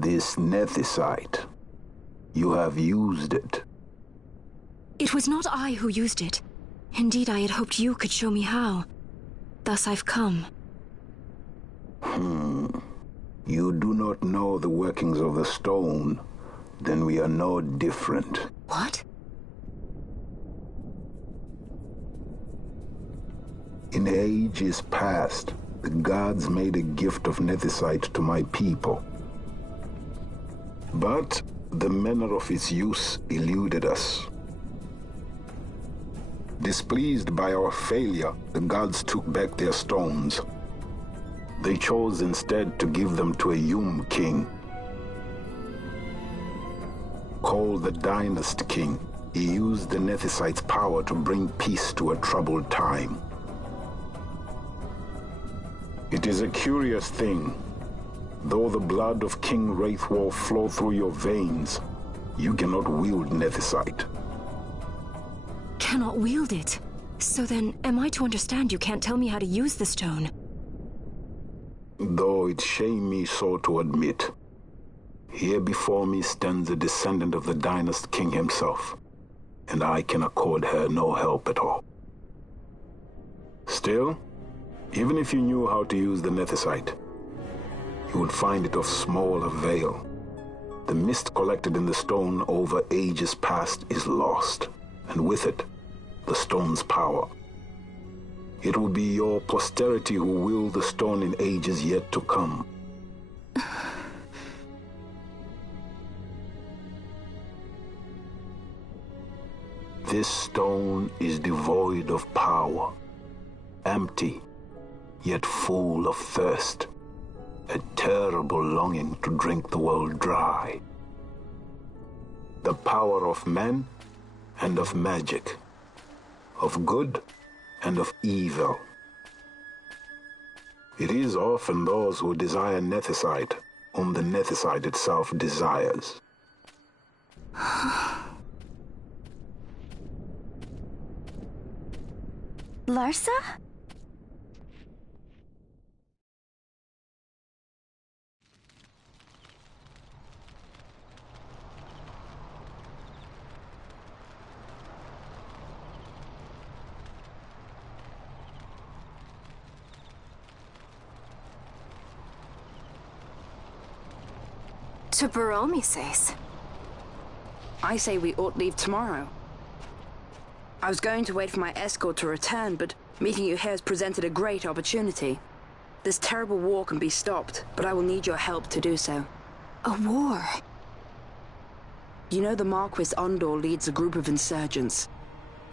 This nethicite. You have used it. It was not I who used it. Indeed, I had hoped you could show me how. Thus I've come. You do not know the workings of the stone. Then we are no different. What? In ages past, the gods made a gift of nethicite to my people. But the manner of its use eluded us. Displeased by our failure, the gods took back their stones. They chose instead to give them to a Yum king. Called the Dynast King, he used the nethicite's power to bring peace to a troubled time. It is a curious thing. Though the blood of King Wraithwall flow through your veins, you cannot wield nethicite. Cannot wield it? So then, am I to understand you can't tell me how to use the stone? Though it shame me so to admit, here before me stands a descendant of the Dynast King himself, and I can accord her no help at all. Still, even if you knew how to use the nethicite, you would find it of small avail. The mist collected in the stone over ages past is lost, and with it, the stone's power. It will be your posterity who wield the stone in ages yet to come. This stone is devoid of power, empty, yet full of thirst, a terrible longing to drink the world dry. The power of men and of magic, of good and of evil. It is often those who desire nethicite whom the nethicite itself desires. Larsa? To Baromi says. I say we ought leave tomorrow. I was going to wait for my escort to return, but meeting you here has presented a great opportunity. This terrible war can be stopped, but I will need your help to do so. A war? You know the Marquis Ondor leads a group of insurgents.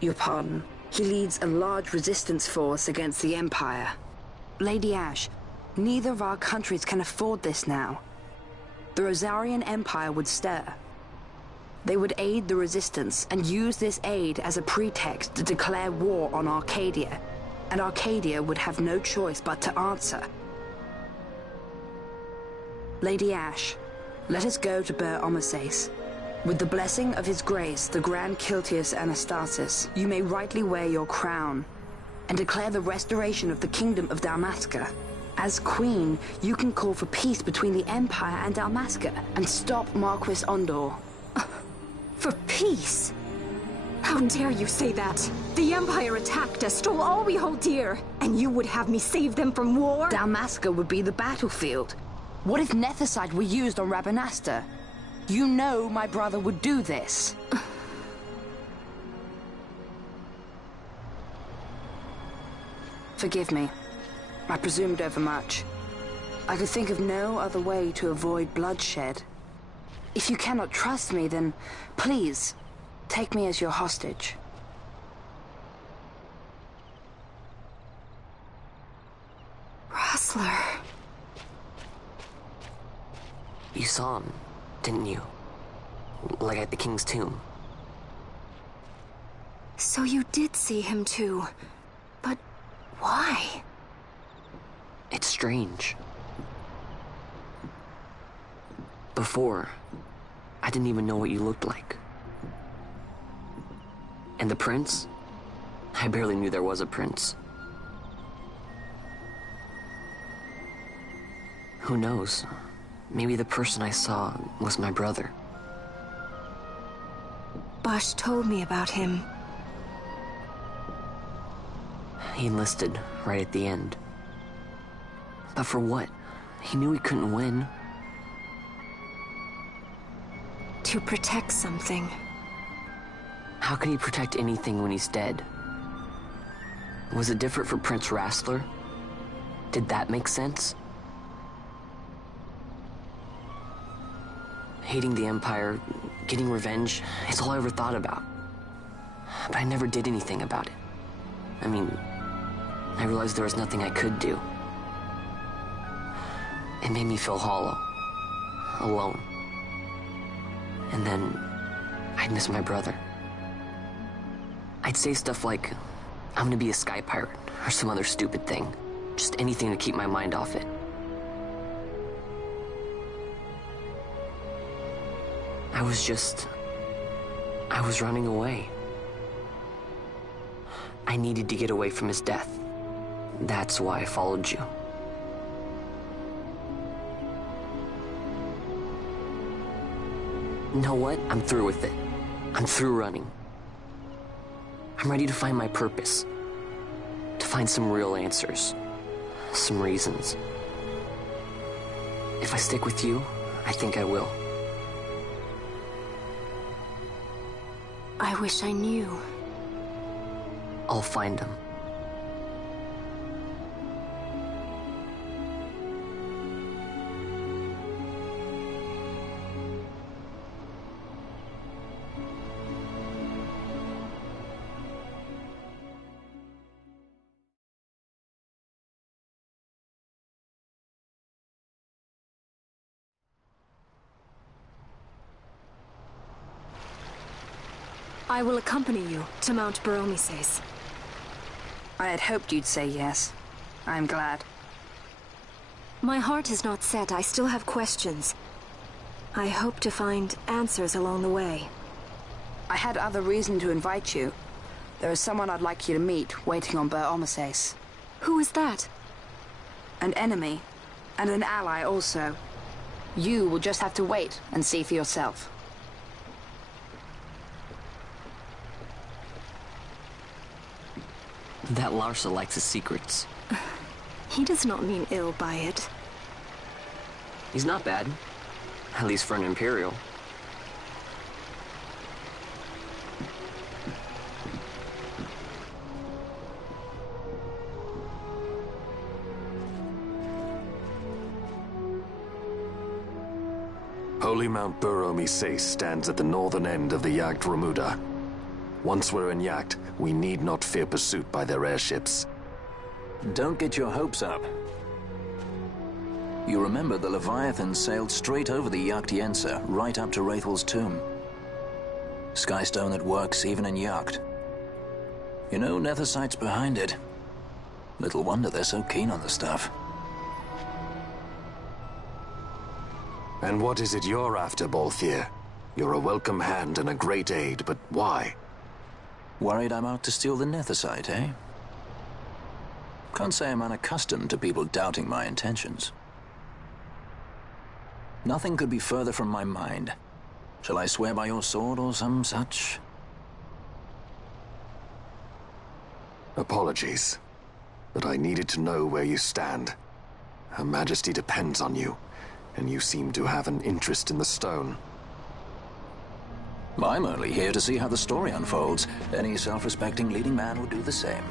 Your pardon. He leads a large resistance force against the Empire. Lady Ash, neither of our countries can afford this now. The Rosarian Empire would stir. They would aid the resistance and use this aid as a pretext to declare war on Arcadia, and Arcadia would have no choice but to answer. Lady Ash, let us go to Bur Omasace. With the blessing of His Grace, the Grand Kiltius Anastasis, you may rightly wear your crown and declare the restoration of the Kingdom of Dalmasca. As Queen, you can call for peace between the Empire and Dalmasca and stop Marquis Ondor. For peace? How dare you say that? The Empire attacked us, stole all we hold dear, and you would have me save them from war? Dalmasca would be the battlefield. What if nethicite were used on Rabanasta? You know my brother would do this. Forgive me. I presumed overmuch. I could think of no other way to avoid bloodshed. If you cannot trust me, then please, take me as your hostage. Rustler. You saw him, didn't you? Like at the King's tomb. So you did see him too. But why? It's strange. Before, I didn't even know what you looked like. And the prince? I barely knew there was a prince. Who knows? maybe the person I saw was my brother. Bosch told me about him. He enlisted right at the end. But for what? He knew he couldn't win. To protect something. How can he protect anything when he's dead? Was it different for Prince Rastler? Did that make sense? Hating the Empire, getting revenge, it's all I ever thought about. But I never did anything about it. I mean, I realized there was nothing I could do. It made me feel hollow, alone. And then I'd miss my brother. I'd say stuff like, I'm gonna be a sky pirate, or some other stupid thing. Just anything to keep my mind off it. I was running away. I needed to get away from his death. That's why I followed you. You know what? I'm through with it. I'm through running. I'm ready to find my purpose. To find some real answers. Some reasons. If I stick with you, I think I will. I wish I knew. I'll find him. I will accompany you to Mount Baromises. I had hoped you'd say yes. I'm glad. My heart is not set. I still have questions. I hope to find answers along the way. I had other reason to invite you. There is someone I'd like you to meet, waiting on Baromises. Who is that? An enemy, and an ally also. You will just have to wait and see for yourself. That Larsa likes his secrets. He does not mean ill by it. He's not bad. At least for an Imperial. Holy Mount Baromises stands at the northern end of the Yacht Remuda. Once we're in Yacht, we need not fear pursuit by their airships. Don't get your hopes up. You remember the Leviathan sailed straight over the Yacht Yensa, right up to Wraithel's tomb. Skystone that works even in Yacht. You know, Nethersight's behind it. Little wonder they're so keen on the stuff. And what is it you're after, Balthier? You're a welcome hand and a great aid, but why? Worried I'm out to steal the Nethersight, eh? Can't say I'm unaccustomed to people doubting my intentions. Nothing could be further from my mind. Shall I swear by your sword or some such? Apologies, but I needed to know where you stand. Her Majesty depends on you, and you seem to have an interest in the stone. I'm only here to see how the story unfolds. Any self-respecting leading man would do the same.